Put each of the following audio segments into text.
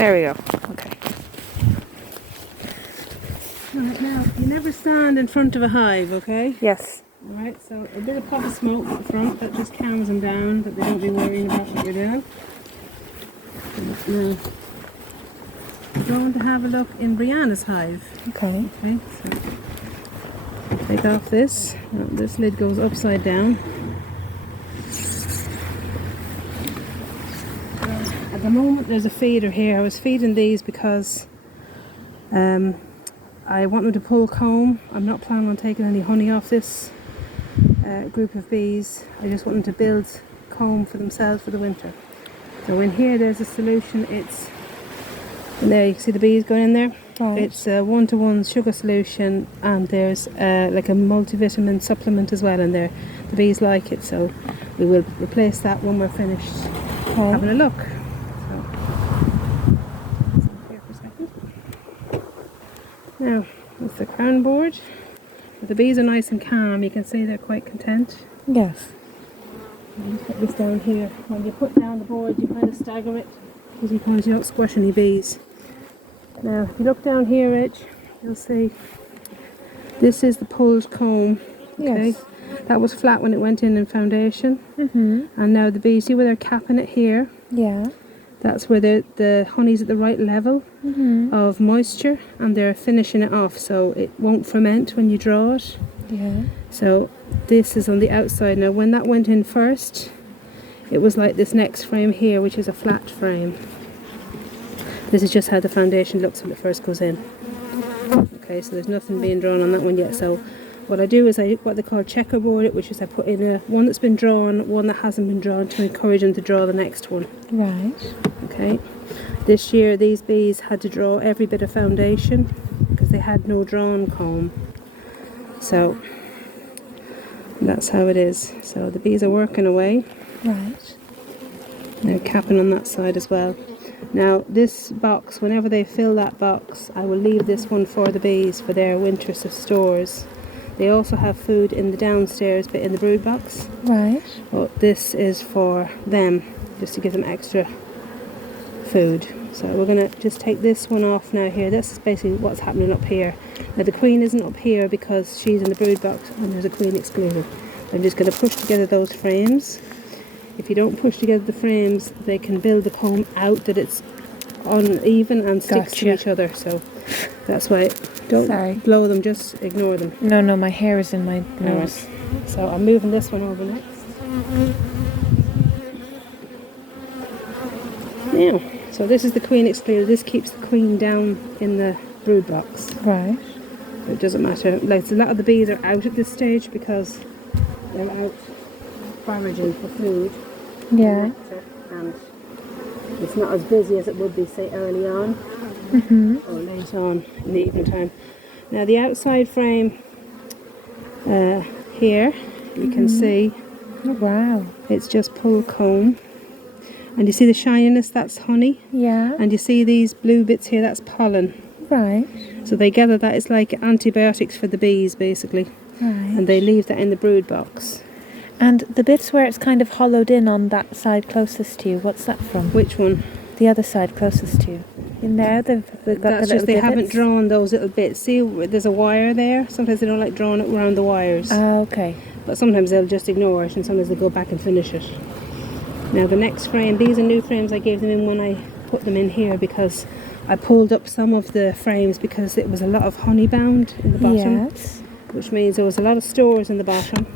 There we go. Okay. Right, now, you never stand in front of a hive, okay? Yes. Alright, so a bit of puff of smoke at the front, that just calms them down, that they don't be worrying about what you're doing. Now, we're going to have a look in Brianna's hive. Okay. Okay, so take off this. Now, this lid goes upside down. At the moment there's a feeder here. I was feeding these because I want them to pull comb. I'm not planning on taking any honey off this group of bees. I just want them to build comb for themselves for the winter. So in here there's a solution. It's in there, you can see the bees going in there. Right. It's a 1-to-1 sugar solution, and there's like a multivitamin supplement as well in there. The bees like it, so we will replace that when we're finished having a look. Here for a second. Now, it's the crown board. The bees are nice and calm. You can see they're quite content. Yes. And put this down here. When you put down the board, you kind of stagger it because you don't squash any bees. Now, if you look down here, Rich, you'll see this is the pulled comb. Okay, Yes. that was flat when it went in foundation, and now the bees, see where they're capping it here? Yeah. That's where the honey's at the right level of moisture, and they're finishing it off so it won't ferment when you draw it. Yeah. So this is on the outside. Now when that went in first, it was like this next frame here, which is a flat frame. This is just how the foundation looks when it first goes in. Okay, so there's nothing being drawn on that one yet. So what I do is I what they call checkerboard it, which is I put in a one that's been drawn, one that hasn't been drawn, to encourage them to draw the next one. Right. Okay. This year these bees had to draw every bit of foundation because they had no drawn comb. So that's how it is. So the bees are working away. Right. They're capping on that side as well. Now this box, whenever they fill that box, I will leave this one for the bees for their winter stores. They also have food in the downstairs bit in the brood box. Right. But this is for them, just to give them extra food. So we're going to just take this one off now here. This is basically what's happening up here. Now the queen isn't up here because she's in the brood box and there's a queen excluded. I'm just going to push together those frames. If you don't push together the frames, they can build the comb out that it's uneven and sticks to each other. So that's why don't blow them, just ignore them. No, my hair is in my nose. Right. So I'm moving this one over next. Now, so this is the queen excluded. This keeps the queen down in the brood box. Right. So it doesn't matter. Like a lot of the bees are out at this stage because they're out foraging for food. Yeah. And it's not as busy as it would be, say, early on or late on in the evening time. Now the outside frame here, you can see. Oh, wow. It's just pull comb. And you see the shininess, that's honey. Yeah. And you see these blue bits here, that's pollen. Right. So they gather that. It's like antibiotics for the bees, basically. Right. And they leave that in the brood box. And the bits where it's kind of hollowed in on that side closest to you, what's that from? Which one? The other side closest to you. In there, they've got That's the little just they haven't divots? drawn those little bits. See, there's a wire there. Sometimes they don't like drawing it around the wires. Okay. But sometimes they'll just ignore it, and sometimes they'll go back and finish it. Now the next frame, these are new frames I gave them in when I put them in here, because I pulled up some of the frames because it was a lot of honey bound in the bottom. Yes. Which means there was a lot of stores in the bottom,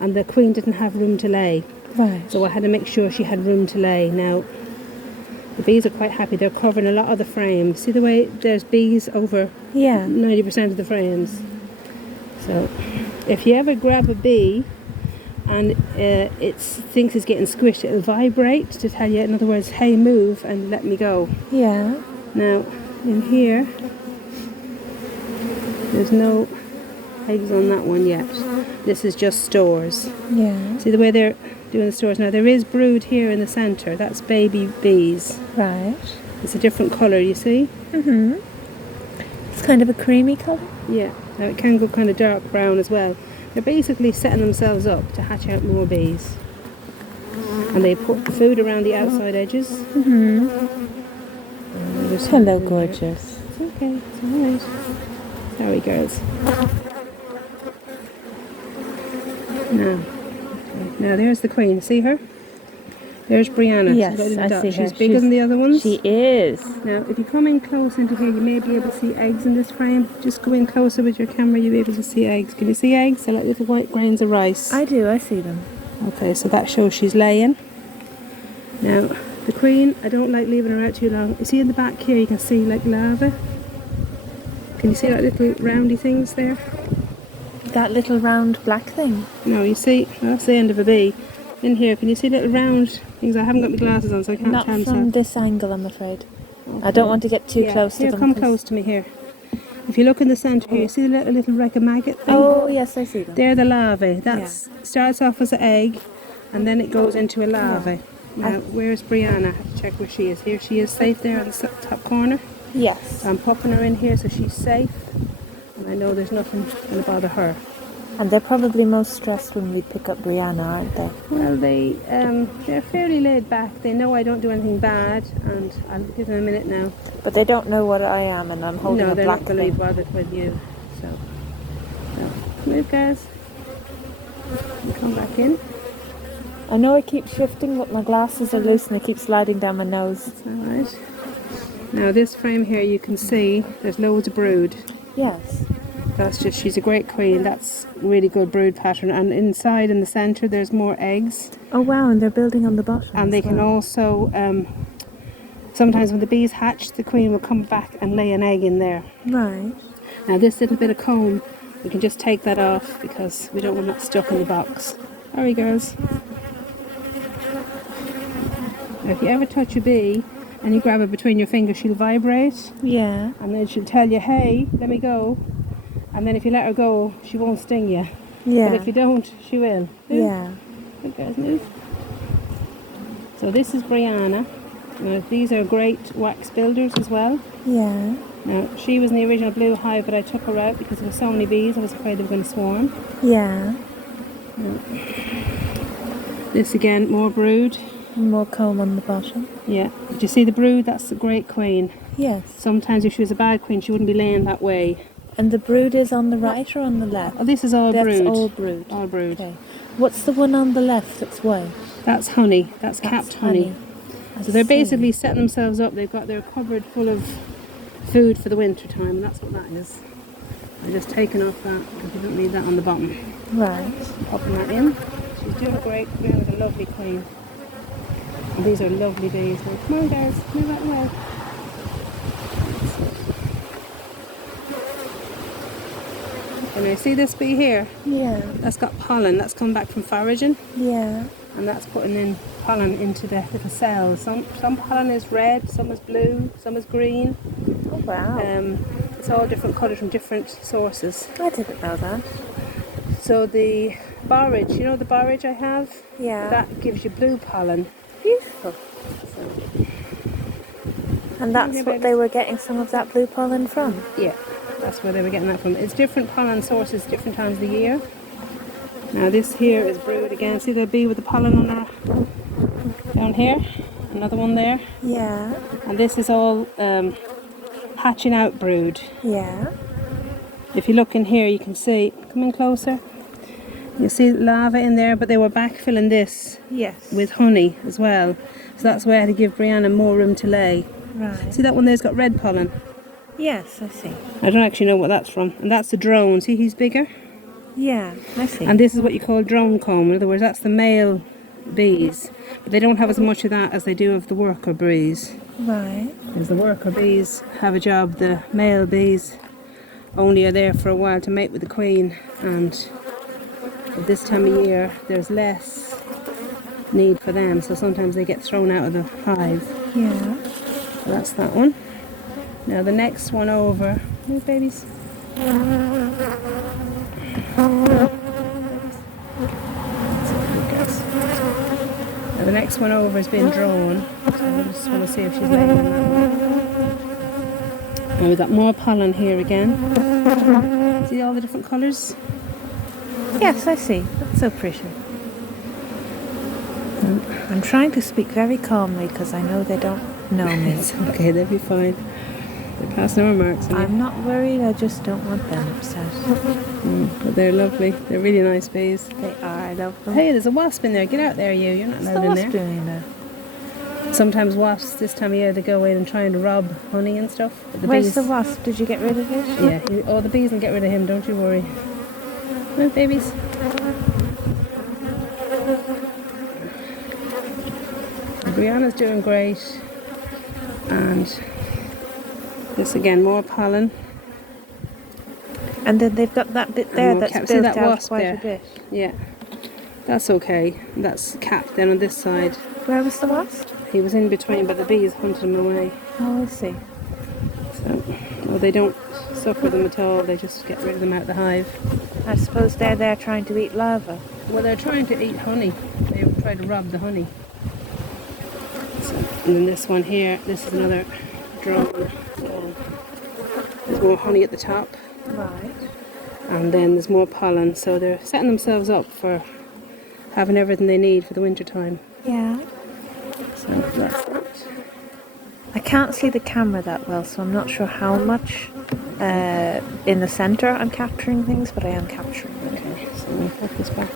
and the queen didn't have room to lay. Right. So I had to make sure she had room to lay. Now, the bees are quite happy. They're covering a lot of the frames. See the way there's bees over 90% of the frames. So, if you ever grab a bee and it thinks it's getting squished, it'll vibrate to tell you, in other words, hey, move and let me go. Yeah. Now, in here, there's no eggs on that one yet. This is just stores. Yeah. See the way they're doing the stores. Now there is brood here in the centre. That's baby bees. Right. It's a different colour, you see? It's kind of a creamy colour. Yeah. Now it can go kind of dark brown as well. They're basically setting themselves up to hatch out more bees. And they put food around the outside edges. there's Hello, something in there. gorgeous. It's okay, it's alright. Sorry, girls. Now there's the queen. See her? There's Brianna. Yes, She's got a little I dot. see her. She's bigger than the other ones. She is. Now, if you come in close into here, you may be able to see eggs in this frame. Just go in closer with your camera, you'll be able to see eggs. Can you see eggs? They're like little white grains of rice. I do, I see them. Okay, so that shows she's laying. Now, the queen, I don't like leaving her out too long. You see in the back here, you can see like larvae. Can you see like little roundy things there? That little round black thing. No, you see, that's the end of a bee. In here, can you see little round things? I haven't got my glasses on, so I can't Not tell from myself. this angle, I'm afraid. I don't want to get too close to Here, them. come close to me here. If you look in the centre here, you see the little wreck of maggot thing? Oh, yes, I see them. They're the larvae. That starts off as an egg, and then it goes into a larvae. Now, where's Brianna? I have to check where she is. Here she is, safe there in the top corner. Yes. I'm popping her in here so she's safe, and I know there's nothing going to bother her. And they're probably most stressed when we pick up Brianna, aren't they? Well, they're fairly laid back. They know I don't do anything bad, and I'll give them a minute now. But they don't know what I am, and I'm holding a they're black not going to be thing. bothered with you. So, move, guys. And come back in. I know I keep shifting, but my glasses are loose and they keep sliding down my nose. That's all right. Now, this frame here, you can see there's loads of brood. Yes. That's just, she's a great queen. That's really good brood pattern. And inside in the centre, there's more eggs. Oh, wow, and they're building on the bottom. And they can also, sometimes when the bees hatch, the queen will come back and lay an egg in there. Right. Now, this little bit of comb, we can just take that off because we don't want that stuck in the box. Sorry, girls. Now, if you ever touch a bee and you grab her between your fingers, she'll vibrate. Yeah. And then she'll tell you, hey, let me go. And then if you let her go, she won't sting you. Yeah. But if you don't, she will. Yeah. Good guys, move. So this is Brianna. Now, these are great wax builders as well. Yeah. Now, she was in the original blue hive, but I took her out because there were so many bees, I was afraid they were going to swarm. Yeah. This again, more brood. More comb on the bottom. Yeah. Did you see the brood? That's the great queen. Yes. Sometimes if she was a bad queen, she wouldn't be laying that way. And the brood is on the right or on the left? Oh, this is all That's brood. all brood. All brood. Okay. What's the one on the left that's white? That's honey. That's capped honey. So they're see. basically setting themselves up. They've got their cupboard full of food for the winter time, and that's what that is. I'm just taking off that because you don't need that on the bottom. Right. Popping that in. She's doing great. Brianna's a lovely queen. And these are lovely bees. Now, come on, guys, move out of the way. And you see this bee here? Yeah. That's got pollen. That's come back from foraging, Yeah. and that's putting in pollen into the little cells. Some pollen is red, some is blue, some is green. Oh, wow. It's all different colours from different sources. I didn't know that. So the borage, you know the borage I have? Yeah. That gives you blue pollen. Beautiful. And that's what they were getting some of that blue pollen from? Yeah, that's where they were getting that from. It's different pollen sources, different times of the year. Now this here is brood again. See the bee with the pollen on her down here? Another one there. Yeah. And this is all hatching out brood. Yeah. If you look in here, you can see, come in closer. You see larvae in there, but they were backfilling this Yes. with honey as well. So that's why I had to give Brianna more room to lay. Right. See that one there's got red pollen? Yes, I see. I don't actually know what that's from. And that's the drone. See, he's bigger. Yeah, I see. And this is what you call drone comb. In other words, that's the male bees. But they don't have as much of that as they do of the worker bees. Right. Because the worker bees have a job. The male bees only are there for a while to mate with the queen. And at this time of year, there's less need for them. So sometimes they get thrown out of the hive. Yeah. So that's that one. Now the next one over. Move, babies. Now the next one over has been drawn. So I just want to see if she's laying on that one. Now we've got more pollen here again. See all the different colours? Yes, I see. That's so pretty. I'm trying to speak very calmly because I know they don't No, me. It's okay, they'll be fine. They're past no remarks. I'm not worried, I just don't want them upset. But they're lovely. They're really nice bees. They are, I love them. Hey, there's a wasp in there. Get out there, you. You're not What's the allowed in wasp there. doing there? Sometimes wasps this time of year they go in and try and rob honey and stuff. But the Where's bees, the wasp? Did you get rid of it? yeah, the bees will get rid of him. Don't you worry. Well, babies. Brianna's doing great, and this again more pollen. And then they've got that bit there that's see built that out wasp quite there? a bit. Yeah, that's okay. That's capped then on this side. Where was the wasp? He was in between, but the bees hunted him away. Oh, I see. So, well, they don't suffer them at all. They just get rid of them out of the hive. I suppose they're there trying to eat larvae. Well, they're trying to eat honey. They try to rob the honey. So, and then this one here, this is another drone. So there's more honey at the top, Right. and then there's more pollen. So they're setting themselves up for having everything they need for the winter time. Yeah. So that's that. I can't see the camera that well, so I'm not sure how much in the centre I'm capturing things, but I am capturing them. Okay, so we'll put this back.